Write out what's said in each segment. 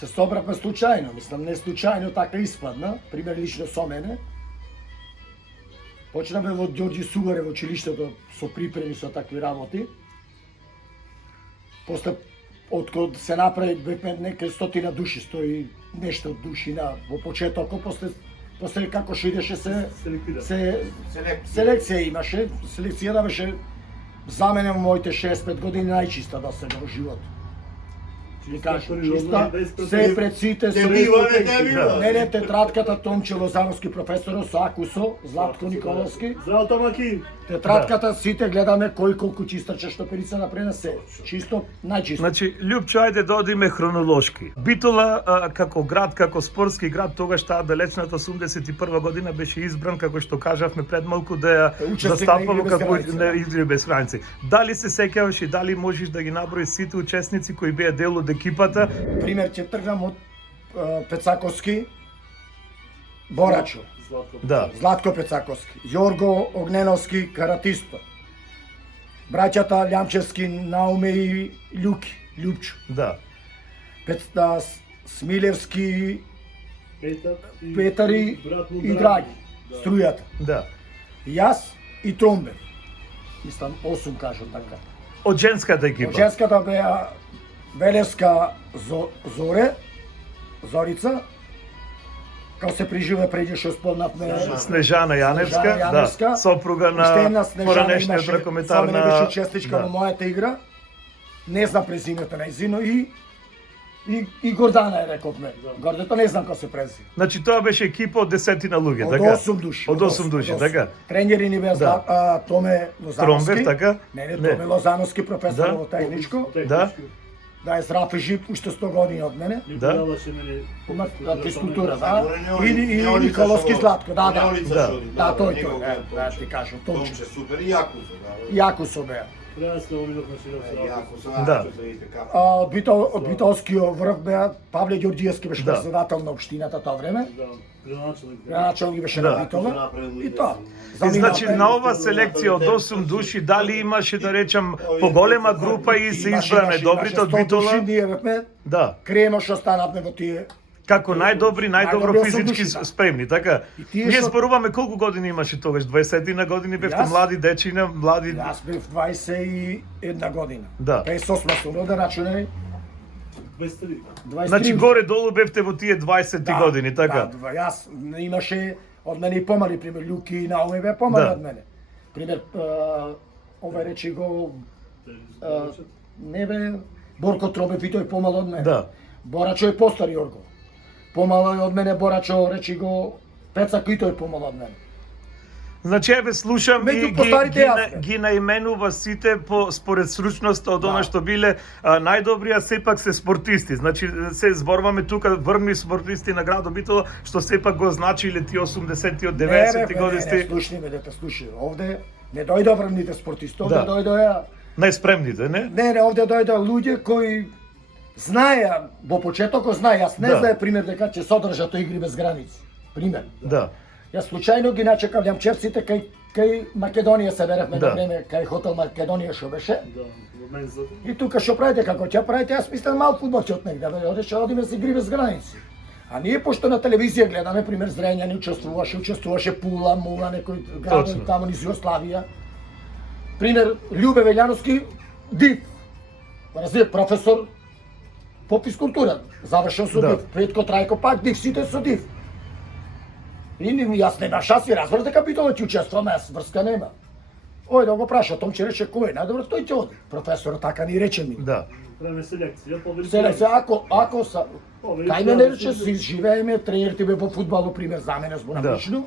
се собравме случајно, мислам не случајно така испадна, пример лично со мене. Почнаме во Ѓорѓи Сугаре во училиштето со припреми со такви работи. После откад се направи бевме некај 100 души, 100 и нешто души во почетокот, после како што идеше селекција имаше, селекцијата беше за мене во моите 65 години најчиста до сега во животот. Ми кажам, чиста, се пред сите, не, тетратката Томче Лозановски професорот со Акусо, Златко Николовски. Здраво, Маки! Тетратката сите гледаме кој колку чистаче што перица напрена се. Чисто, најчисто. Значи, Љупчо, ајде да одиме хронолошки. Битола како град, како спортски град, тогаш таа далечната 81 година беше избран, како што кажавме пред малку, да ја застапува како игри без граници. Дали се сеќаваш и дали можеш да ги наброиш сите учесници кои беа дел од екипата? Пример ќе тргнам од Пецаковски, Борачо. Да. Златко Пецаковски, Јорго Огненовски, каратисто. Браќата Лјамчевски, Науме и Љуки, Љупчо. Да. Смилевски, Петар и Драги, струјата. Да. Јас и Тромбев. Мислам 8 кажам така. Од женската екипа. Од женската беа Велевска Зорица, као се приживе преѓе што спомнавме Снежана Јаневска, да, сопруга на поранешниот ракометар на... беше учесничка во мојата игра. Не знам презимето нејзино и Гордана е рековме. Гордето не знам како се презиме. Значи тоа беше екипа од 10 луѓе, од така? 8 души. Од 8 души, така? Тренери ни беа Томе Лозановски. Тромбев, така? Не, Томе Лозановски, професор во техничко. Да. Да е здрав и жив, уште 100 години од мене. Да. Физкултура, да. И Николовски Златко, да. Да, тој, да ти кажам, Томче Томче. супер и Јакузо, да. Јакусо беа. Од Битолскиот врв беа Павле Ѓорѓиевски беше председател на општината тоа време. Граначалник беше на Битола. И тоа. И значи на ова селекција од 8 души, дали имаше, да речам, поголема група и се избране добрите од Битола? Ние бевме, Да. крено што станавме во тие. Како најдобро Најдобри физички осум души, да. спремни, така? И тие Ние што- зборуваме колку години имаше тогаш, 20 на години бевте Јас? млади дечина, млади... Јас бев 21 година. Да. 58 сум роден, рачунај 23. Значи горе-долу бевте во тие 20 години, така? Да, јас имаше од мене и помали, пример Љуки и Науме беа помали Да. од мене. Пример овој речи го не бе Борко Тромев и тој помал од мене. Да. Борачо е постар Јорго. Помало е од мене Борачо, речи го Пеца кој тој помал од мене. Значи, еве, слушам Меѓу и постарите јас бе. ги наименува сите според стручноста од она Да. што биле најдобрија сепак се спортисти. Значи, се зборуваме тука врвни спортисти на градот Битола, што сепак го значиле ти 80-ти од 90-ти години. Не, слушни ме, дете, слушни. Овде не дојде врвните спортисти, овде Да. дојдоа Најспремните, не? Не, овде дојдоа луѓе кои знаеа, во почетокот знаеа, јас не Да. знае пример дека ќе содржат игри без граници. Пример. Да. Јас случајно ги начекав лјамчевците кај Македонија се беревме Да. на време, кај хотел Македонија што беше. Да, во мензата. И тука што правите, како ќе правите, јас мислам мал фудбал ќе отнегде, одеше одиме се игри без граници. А ние пошто на телевизија гледаме, пример Зрењани учествуваше Пула, Мула, некои градови Точно. таму низ Југославија. Пример Љубе Велјановски, див. Разбира, професор по физкултура, завршен со Да. див. Петко Трајко пак див, сите со див. И јас нема шанс и разбрав дека Битола ќе учествувам, јас врска нема. Ој да го праша, Томче рече кој е најдобро, тој ќе оди. Професорот така ни рече ми. Да. Правиме селекција, победи. Селекција, ако са... Победи. Кај мене рече, си живееме, тренерите бе во фудбалу, пример, за мене зборам Да. лично.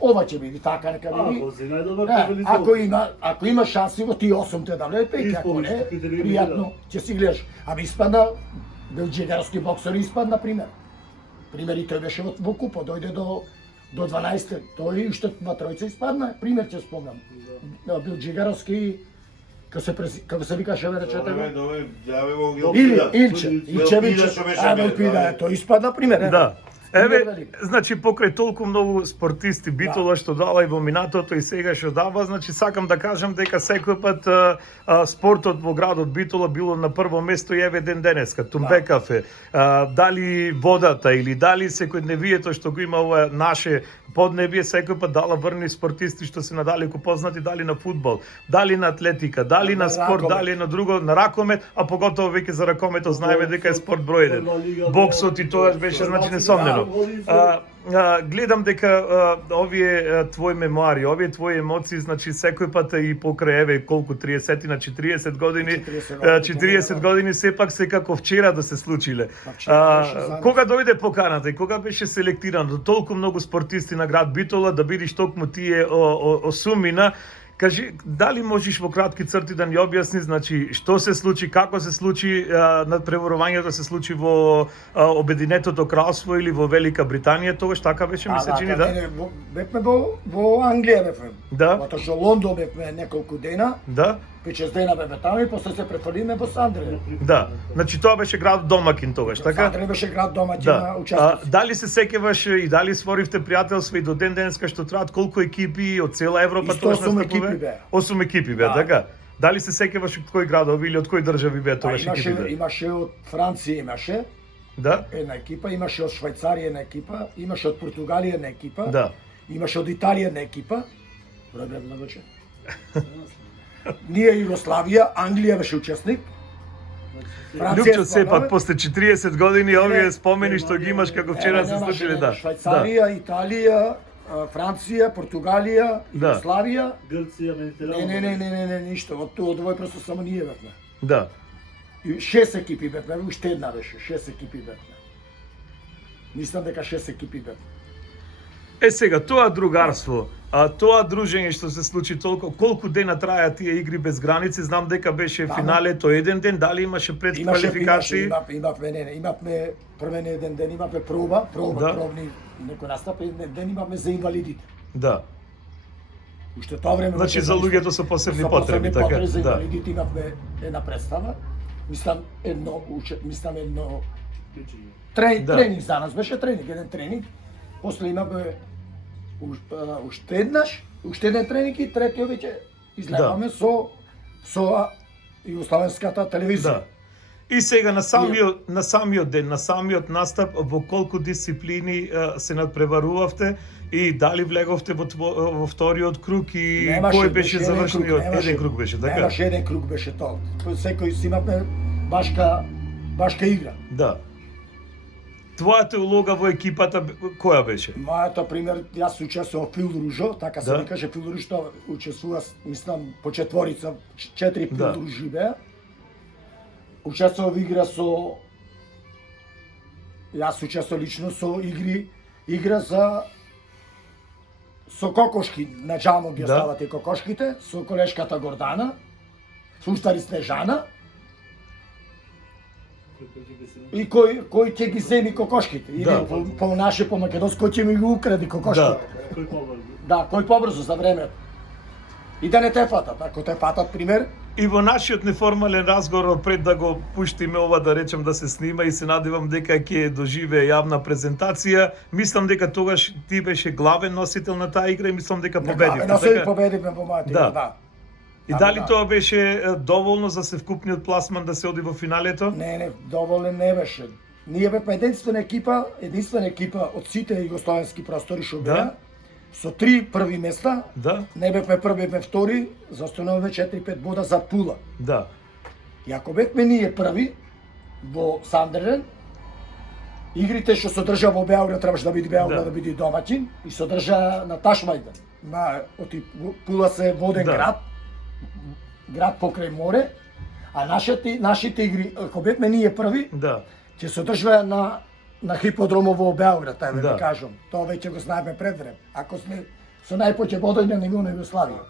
Ова ќе биде така, нека биде. Ако си најдобар, победи. Ако има шанси во тие 8 да влезе, пеќе, ако не, пријатно, ќе си гледаш. Ами испадна, белџигарски боксер испадна, пример. Пример и тој беше во купо, дојде до 12, тој уште два тројца испадна, пример ќе спомнам. Белџигаровски, како се викаше ве речете го? Илче, Илчевиќ, Пида, тој испадна пример. Да. Еве, велик. значи покрај толку многу спортисти Битола што дала и во минатото и сега што дава, значи сакам да кажам дека секој пат спортот во градот Битола било на прво место и еве ден денеска, Тумбекафе, дали водата или дали секојдневието што го има ова наше поднебие, секој пат дала врни спортисти што се надалеку познати, дали на фудбал, дали на атлетика, дали на спорт, ракомет. дали на друго, на ракомет, а поготово веќе за ракометот знаеме дека е спорт број 1. Боксот и тоа беше значи несомнено. Гледам дека овие твои мемуари, овие твои емоции, значи секој пат и покрај еве колку 30, на 40 години, 40 години сепак се како вчера да се случиле. Кога дојде поканата и кога беше селектирано толку многу спортисти на град Битола да бидиш токму тие осумина, кажи, дали можеш во кратки црти да ни објасни, значи, што се случи, како се случи, надпреварувањето се случи во Обединетото кралство или во Велика Британија, тогаш така беше, ми се чини, да? Не, бевме во Англија бевме. Да. Затоа што Лондон бевме неколку дена, Да? 5-6 дена бевме таму и после се префрлиме во Сандреле. Да. Значи, тоа беше град домакин тогаш, така? Сандреле беше град домаќин Да. на участници. Дали се сеќаваш и дали створивте пријателство и до ден денеска што траат колку екипи од цела Европа Исто тогаш 8 настапуваа? екипи беа. 8 екипи беа, Да. така? Дали се сеќаваш од кој градови или од кој држави беа тогаш екипи беа? Имаше од Франција имаше Да? една екипа, имаше од Швајцарија една екипа, имаше од Португалија една екипа, Да. имаше од Италија една екипа. Број бе многоче. Ние Југославија, Англија беше учесник. Франција Лјупчо, спомнаме. сепак, после 40 години, овие спомени што ги имаш како вчера се Немаше, случиле, да. Швајцарија, Италија, Франција, Португалија, Да. Југославија. Грција, Медитеранија. Не, ништо. Од овој просто само ние бевме. Да. И 6 екипи бевме, уште една беше, 6 екипи бевме. Мислам дека 6 екипи бевме. Е сега, тоа другарство, тоа дружење што се случи толку, колку дена траја тие игри без граници, знам дека беше финалето еден ден, дали имаше предквалификации? Имавме првен еден ден, имавме проба, Да. пробни некој настап, еден ден имавме за инвалидите. Да. Уште тоа време Значи беше за нешто. луѓето со посебни Со потреби, така? потреби за Да. инвалидите имавме една представа. Мислам едно Да. тренинг за нас беше тренинг, еден тренинг. После имавме уште еден тренинг и третиот веќе излегаме со југославенската телевизија. Да. И сега на самиот ден, на самиот настап, во колку дисциплини се надпреварувавте и дали влеговте во вториот круг и кој беше завршениот? Еден круг беше, така? Немаше еден круг беше тоа. Секој си имавме башка игра. Да. Твојата улога во екипата која беше? Мојата пример, јас учествував Фил Ружо, така се Да. викаше Фил Ружо, што учествува, мислам, по четворица, 4 Фил Да. Ружи беа. Учествував игра со... Јас учествував лично со игра со кокошки, на џамо ги Да. оставате кокошките, со колешката Гордана, со устари Снежана, и кој ќе ги земи кокошките. Или Да. по наше, по македонско, кој ќе ми ги укради кокошките. Кој побрзо? Да, кој побрзо за времето. И да не те фатат. Ако те фатат, пример, И во нашиот неформален разговор пред да го пуштиме ова да речем да се снима и се надевам дека ќе доживее јавна презентација, мислам дека тогаш ти беше главен носител на таа игра и мислам дека победивте. да се така? победивме по мојата Да. игра, да. И Да, дали да. тоа беше доволно за се вкупниот пласман да се оди во финалето? Не, доволен не беше. Ние бевме единствена екипа од сите југословенски простори што беа, Да. со 3 први места, Да, не бевме први, бевме втори, заостануваме 4-5 бода за Пула. да, И ако бевме ние први во Сандерлен, игрите што се одржаа во Београд требаше да биде Београд, Да. да биде домаќин и се одржаа на Ташмајдан. Пула се воден Да. град покрај море, а нашите игри, ако бевме ние први, да. ќе се одржаа на хиподромот во Београд, тај Да. да кажам. Тоа веќе го знаеме пред време. Ако сме со најпоќе бодење на ниво на Југославија.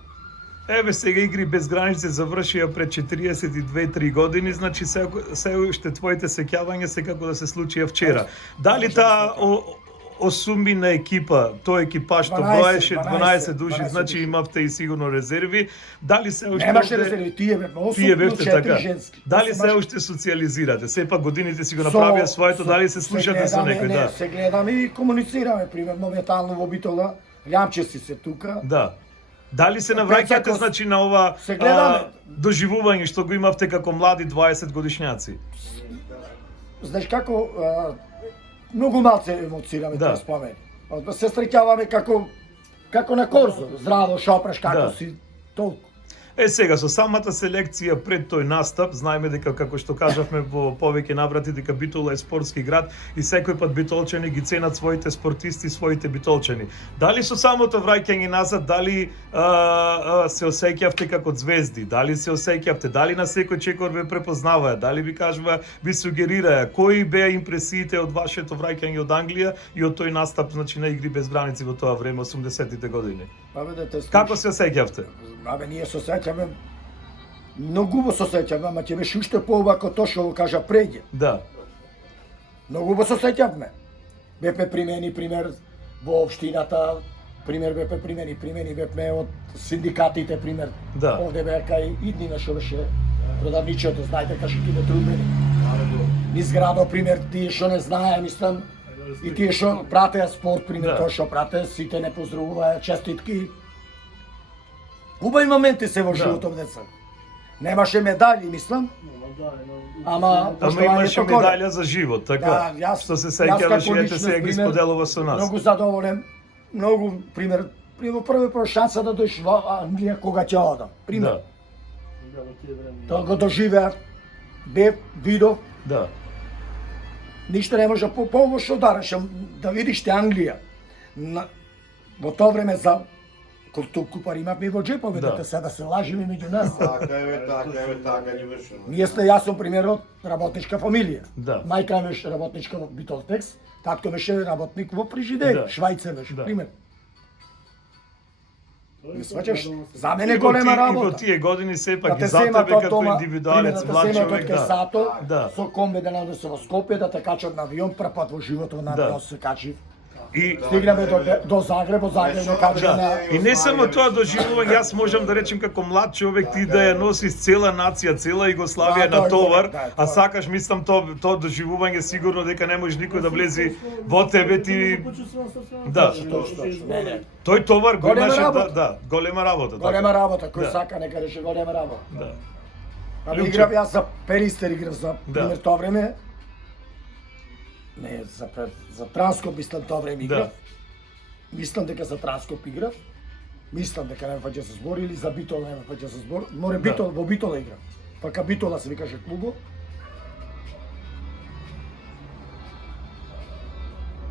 Еве сега игри без граници завршија пред 42-3 години, значи се уште твоите сеќавања се како да се случија вчера. Дали Може да таа се осумбина екипа, тој екипаж што 12, броеше 12 души, 12 значи души. имавте и сигурно резерви. Дали се уште Немаше резерви, тие бевме 8 Тие плюс бевте 4 така. женски. Дали Тоа се баш- уште социализирате? Сепак годините си го направија своето, дали се слушате со некој, не, да. се гледаме и комуницираме, пример, моментално во Битола, Лјамче си се тука. Да. Дали се навраќате Пецако, значи на ова се гледаме. доживување што го имавте како млади 20 годишњаци? Знаеш како, многу малце емоцираме Да. тоа спомен. Се среќаваме како на корзо, здраво, шопраш, како Да. си, толку. Сега со самата селекција пред тој настап, знаеме дека како што кажавме во повеќе наврати дека Битола е спортски град и секој пат битолчани ги ценат своите спортисти, своите битолчани. Дали со самото враќање назад, дали се осеќавте како звезди, дали се осеќавте, дали на секој чекор ве препознаваа, дали ви кажува, ви сугерираа, кои беа импресиите од вашето враќање од Англија и од тој настап значи на Игри без граници во тоа време 80-тите години? Абе да те Како се осеќавте? Абе ние се сеќаме, многу убаво се сеќаме, ама ќе беше уште поубаво тоа што го кажа преѓе. Да. Многу убаво се сеќавме. Бевме примени, пример, во општината, пример бевме примени бевме од синдикатите, пример. Да. Овде беа кај иднина што беше продавничето, знаете кај што тие трубени. Низ градо, пример, тие што не знае, мислам, и тие што пратеа спорт, пример, Да. тоа што пратеа, сите не поздравуваја, честитки. Убави моменти се во животот деца. Немаше медали, мислам, ама Ама имаше поштованието горе. медаља за живот, така? Да, јас, Што се јас сеќаваш како и ете личност, сега ги пример, споделува со нас. Многу задоволен, многу, пример, во прва шанса да дојш во Англија кога ќе одам. Пример, Да, тоа го доживеав, бев, видов, да, ништо не може повош дараш, да видиш те Англија. Во тоа време за колку пари имавме во джепове, Да. да се да се лажиме меѓу нас. Така, не беше. Ние сте, јас сум пример од работничка фамилија. Да. Мајка ми беше работничка во Битолтекс, татко беше работник во Фрижидер, Да. Швајцар беше, Да. пример. Не сваќаш, за И мене во голема и во работа. тие години сепак Да и те за земат тебе од како дома, индивидуалец, пример, да млад те земат од човек, да. Кесато, Да. со комбе да надосе во Скопје, да те качат на авион, прв пат во животот на Да. авион се качив. И Стигнаме до Загреб, од Загреб не кача да, на... и не само тоа доживување, јас можам да речем како млад човек ти да ја носиш цела нација, цела Југославија Да, на тоа е товар, корект, да, а тоа. сакаш мислам тоа доживување сигурно дека не може никој да влези во тебе ти Да. Не, не. тој товар го Голема имаше работа. да, голема работа. Голема работа, кој Да. сака нека реше голема работа. Да. Ама Лјупче. играв јас за Перистер, играв за Да. пример тоа време. Не, за Транскоп мислам тоа време играв. Мислам дека за Транскоп играв. Мислам дека не фаќа се збор или за Битол не фаќа се збор. Море Да. Битол, во Битола играв. Пака Битола се викаше клубо.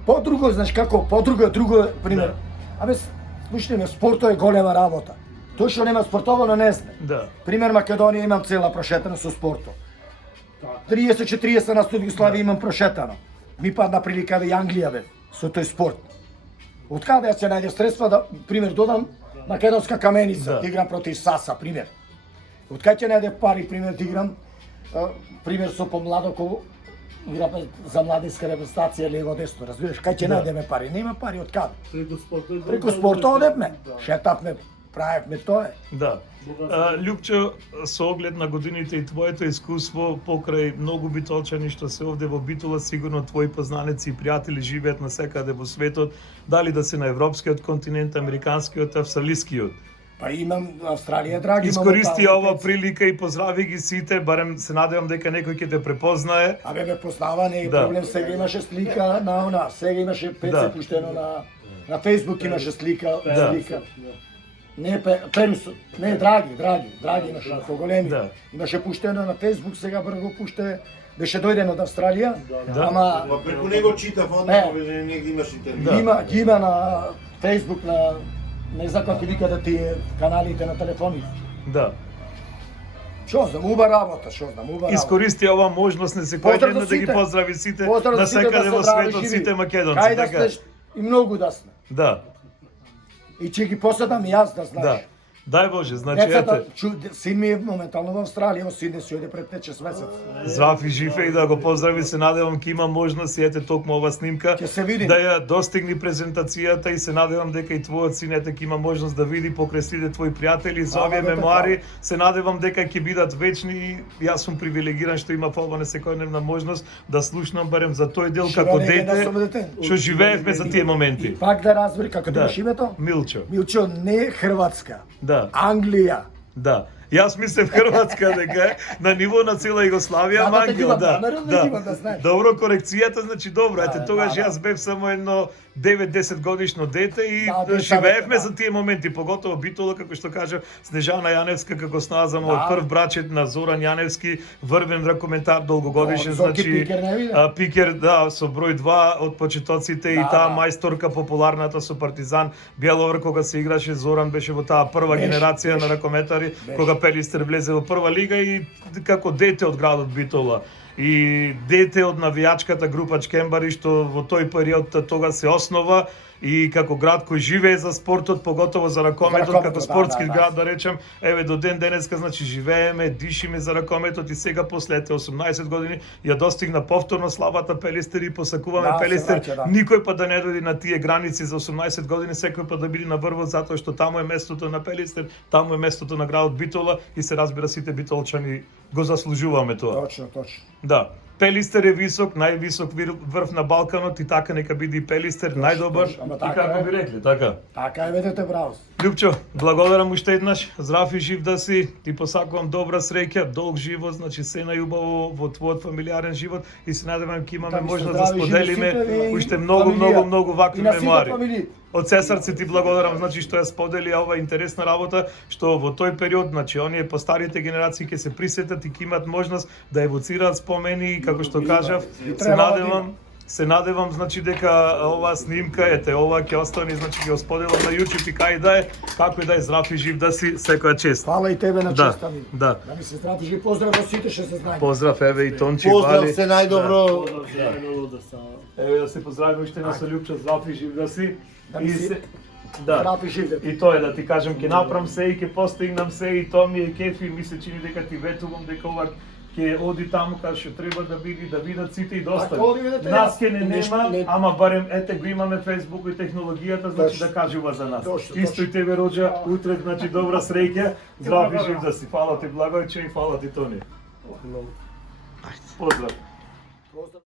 Подруго, знаеш како, друго пример. Абе, слушајте ме, спортот е голема работа. Тој што нема спортовано не знае. Да. Пример Македонија имам цела прошетана со спортот. 30-40 на студија Југославија имам прошетано. Ми падна прилика да и Англија бе со тој спорт. Од каде ја се најде средства да пример додам македонска каменица, Да. да играм против САСа, пример. Од кај ќе најде пари пример да играм пример со помладоко играме за младинска репрезентација лево десно, разбираш? Кај ќе Да. најдеме пари? Нема пари од каде? Преку спортот. Преку спортот одевме, шетавме, правевме тоа е. Да. Лјупчо, со оглед на годините и твоето искуство покрај многу битолчани што се овде во Битола, сигурно твои познаници и пријатели живеат насекаде во светот, дали да се на европскиот континент, американскиот, австралискиот. Па имам Австралија, драги. Искористи имам ова прилика и поздрави ги сите, барем се надевам дека некој ќе те препознае. Абе ме познава, не е Да. проблем, сега имаше слика на она, сега имаше ПЦ Да. пуштено на Фейсбук имаше слика, Да. слика. Не Перус, не драги имаше поголеми. Да. Имаше пуштено на Фейсбук, сега брго пуште, беше дојден од Австралија, Да. ама Па преку него читав одма, негде имаш интервју. Да. ги има на Фейсбук на не знам како вика да ти каналите на телефоните. Да. Што знам, уба работа, што знам, уба работа. Искористи ова можност не се Поздрав кој за да ги сите. поздрави сите Поздрав на за сите секаде да во се здрави, светот, живи. сите македонци, Кај да така? сте и многу да сме. Да. И ќе ги посетам и јас да знаеш. Да. Дај Боже, значи Децата, ете. син ми е моментално во Австралија, син си оде пред 5-6 месец. Здрав и жив е и да го поздрави, се надевам ќе има можност и ете токму ова снимка Ќе се види. да ја достигни презентацијата и се надевам дека и твојот син ете ќе има можност да види покрај сите твои пријатели за Ама, овие да те мемуари. Се надевам дека ќе бидат вечни и јас сум привилегиран што имав ова несекојдневна можност да слушнам барем за тој дел како Живееме дете, да сум дете. што живеевме за тие И моменти. пак да разбери како Да. имаш името? Милчо. Милчо, не Хрватска, Да. Англија. Да. Јас мислев Хрватска дека е на ниво на цела Југославија, Да, да, ама те гибам, да. намерно те гибам, да знаеш. Добро, корекцијата значи добро. Ете Да, тогаш да, да. јас бев само едно 9-10 годишно дете и Да, бев живеевме да. за тие моменти, поготово Битола како што кажа Снежана Јаневска како сназа мојот Да. прв брачет на Зоран Јаневски, врвен ракоментар долгогодишен, Зорки значи Пикер не виде? Пикер, да, со број 2 од почетоците и Да, таа да. мајсторка популарната со Партизан Бјеловар кога се играше, Зоран беше во таа прва Беше, генерација на беше. ракометари, Беше. кога Пелистер влезе во прва лига и како дете од градот Битола и дете од навијачката група Чкембари што во тој период тога се основа и како град кој живее за спортот, поготово за ракометот, ракометот, како да, спортски да, да. град да речем, еве до ден денеска значи живееме, дишиме за ракометот и сега после ете 18 години ја достигна повторно славата Пелистер и посакуваме Да, се Пелистер. враќа, да. Никој па да не дојде на тие граници за 18 години, секој па да биде на врвот затоа што таму е местото на Пелистер, таму е местото на градот Битола и се разбира сите битолчани го заслужуваме тоа. Точно, точно. Да. Пелистер е висок, највисок врв на Балканот и така нека биде и Пелистер најдобар. точно, ама И така како е. би рекле, така. Така е, ведете, браво. Љупчо, благодарам уште еднаш. Здрав и жив да си. Ти посакувам добра среќа, долг живот, значи се најубаво во твојот фамилиарен живот и се надевам ќе имаме Да ми се можност да здрави, живи споделиме сите ви уште многу, фамилија. многу, многу вакви И на сите мемуари. фамилии. Од се срце ти благодарам, значи што ја сподели ова интересна работа, што во тој период, значи оние постарите генерации ќе се присетат и ќе имат можност да евоцираат спомени и како што кажав, се надевам значи дека оваа снимка, ете ова ќе остане, значи ќе го споделам на YouTube и кај да е, како и да е здрав и жив да си, секоја чест. Фала и тебе на Да, честа ми. да. Да ми се здравиш и поздрав до сите што се знаат. Поздрав еве и Тончи Поздрав Бали. се најдобро. Поздрав се најдобро да се. Еве да се поздравиме уште на со Љупчо, здрав и жив да си. Да ми си Да. Здрав и жив да ти. И тоа е да ти кажам, ќе направам се и ќе постигнам се и тоа ми е кеф и ми се чини дека ти ветувам дека ова ќе оди таму каде што треба да биде, да видат сите и да остане. Така, оди, видете, Нас ќе јас не нешто нема, не- ама барем ете го имаме Facebook и технологијата, значи Точно. да кажува за нас. Точно, Исто и тебе роđа, утре значи добра среќа, здрав и жив да си. Фала ти Благојче и фала ти Тони. Поздрав. Поздрав.